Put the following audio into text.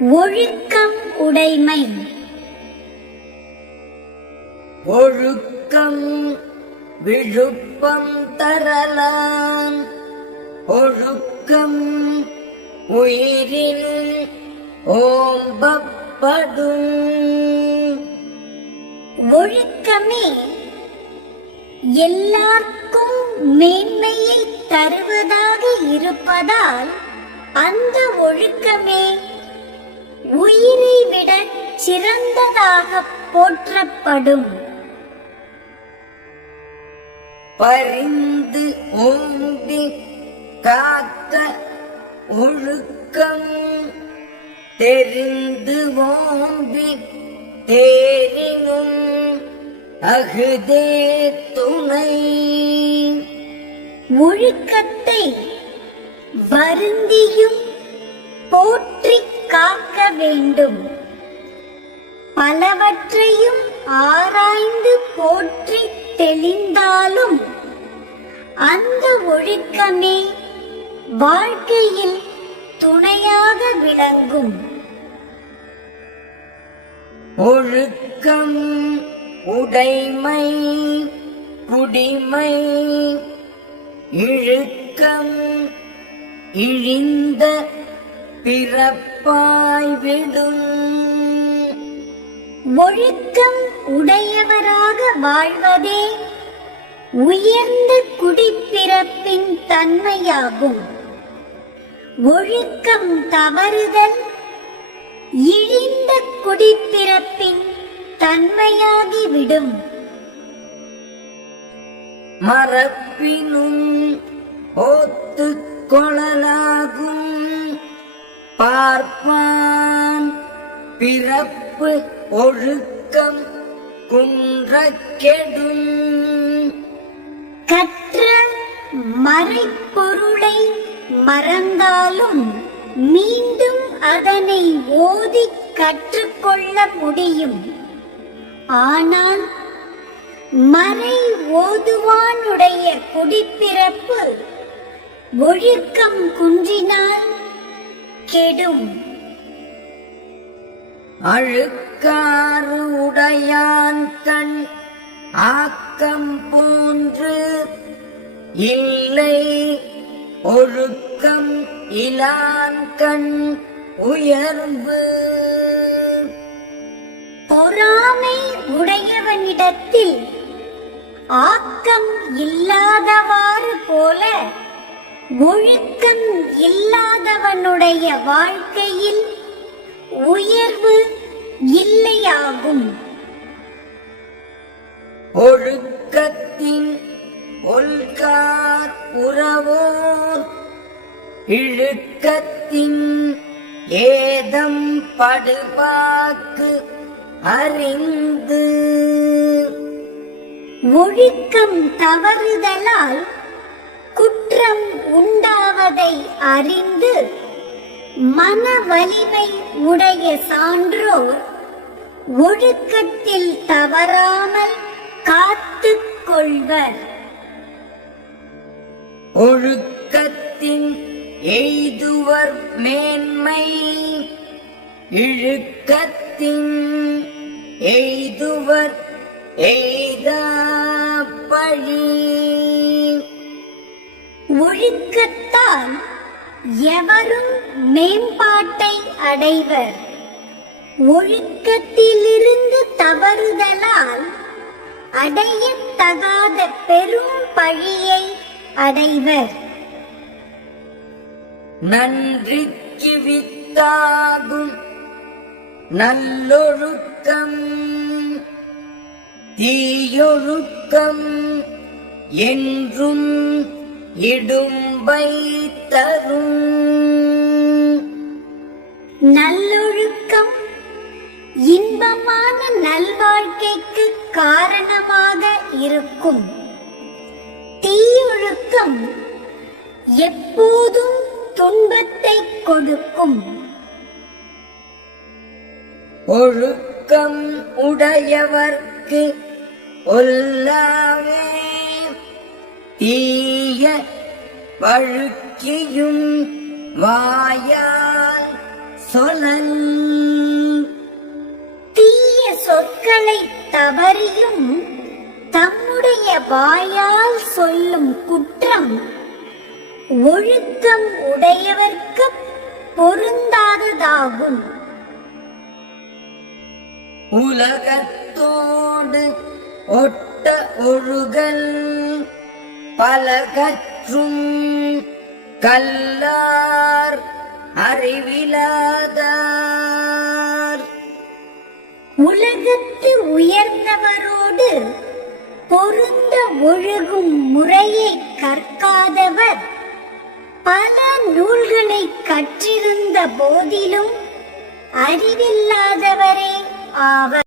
ஒழுக்கம் உடைமை. ஒழுக்கம் விழுப்பம் தரலாம். ஒழுக்கம் உயிரினும் ஓம்பப்படும். ஒழுக்கமே எல்லாருக்கும் மேன்மையை தருவதாக இருப்பதால் அந்த ஒழுக்கமே உயிரை விட சிறந்ததாக போற்றப்படும். பரிந்து ஓம்பி காத்த ஒழுக்கம் தெரிந்து ஓம்பி தேரினும் அகுதே துணை. ஒழுக்கத்தை வருந்தியும் போற்றி காக்க வேண்டும். பலவற்றையும் ஆராய்ந்து போற்றி தெளிந்தாலும் அந்த ஒழுக்கமே வாழ்க்கையில் துணையாக விளங்கும். ஒழுக்கம் உடைமை குடிமை. இழுக்கம் இழிந்த பிறப்பாய் விடும். ஒழுக்கம் உடையவராக வாழ்வதே உயர்ந்த குடிப்பிறப்பின் தன்மையாகும். ஒழுக்கம் தவறுதல் இழிந்த குடிப்பிறப்பின் தன்மையாகிவிடும். மரப்பினும் ஒத்துக் கொள்ளலாகும். பார்ப்பான் பிறப்பு ஒழுக்கம் குன்றக் கெடும். கற்ற மறைப்பொருளை மறந்தாலும் மீண்டும் அதனை ஓதி கற்றுக்கொள்ள முடியும். ஆனால் மறை ஓதுவானுடைய குடிப்பிறப்பு ஒழுக்கம் குன்றினால் கெடும். அழுக்காறு உடையான் கண் ஆக்கம் போன்று இல்லை. ஒழுக்கம் இலான் கண் உயர்வு. பொறாமை உடையவனிடத்தில் ஆக்கம் இல்லாதவாறு போல ஒழுக்கம் இல்லாதவனுடைய வாழ்க்கையில் உயர்வு இல்லையாகும். ஒழுக்கத்தின் ஒல்கார் உறவோர் இழுக்கத்தின் ஏதம் படுவாக்கு அறிந்து. ஒழுக்கம் தவறுதலால் குற்றம் உண்டாவதை அறிந்து மன வலிமை உடைய சான்றோர் ஒழுக்கத்தில் தவறாமல் காத்துக் கொள்வர். ஒழுக்கத்தின் எய்துவர் மேன்மை. இழுக்கத்தின் எய்துவர் எய்தா பழி. ஒழுக்கத்தால் எவரும் மேம்பாட்டை அடைவர். ஒழுக்கத்திலிருந்து தவறுதலால் அடையத்தகாத பெரும் பழியை அடைவர். நன்றிக்கு வித்தாகும் நல்லொழுக்கம். தீயொழுக்கம் என்றும் இடும்பை தரும். நல்லொழுக்கம் இன்பமான நல்வாழ்க்கைக்கு காரணமாக இருக்கும். தீயொழுக்கம் எப்போதும் துன்பத்தை கொடுக்கும். ஒழுக்கம் உடையவர்க்கு ஒல்லாவே. தீய பழுக்கியும் வாயால் சொலல். தீய சொற்களை தவறியும் தம்முடைய வாயால் சொல்லும் குற்றம் ஒழுக்கம் உடையவர்க்கு பொருந்தாததாகும். உலகத்தோடு ஒட்ட ஒழுகல் பலகற்றும் கல்லார் அறிவிலாதார். உலகத்து உயர்ந்தவரோடு பொருந்த ஒழுகும் முறையை கற்காதவர் பல நூல்களை கற்றிருந்த போதிலும் அறிவில்லாதவரே ஆவர்.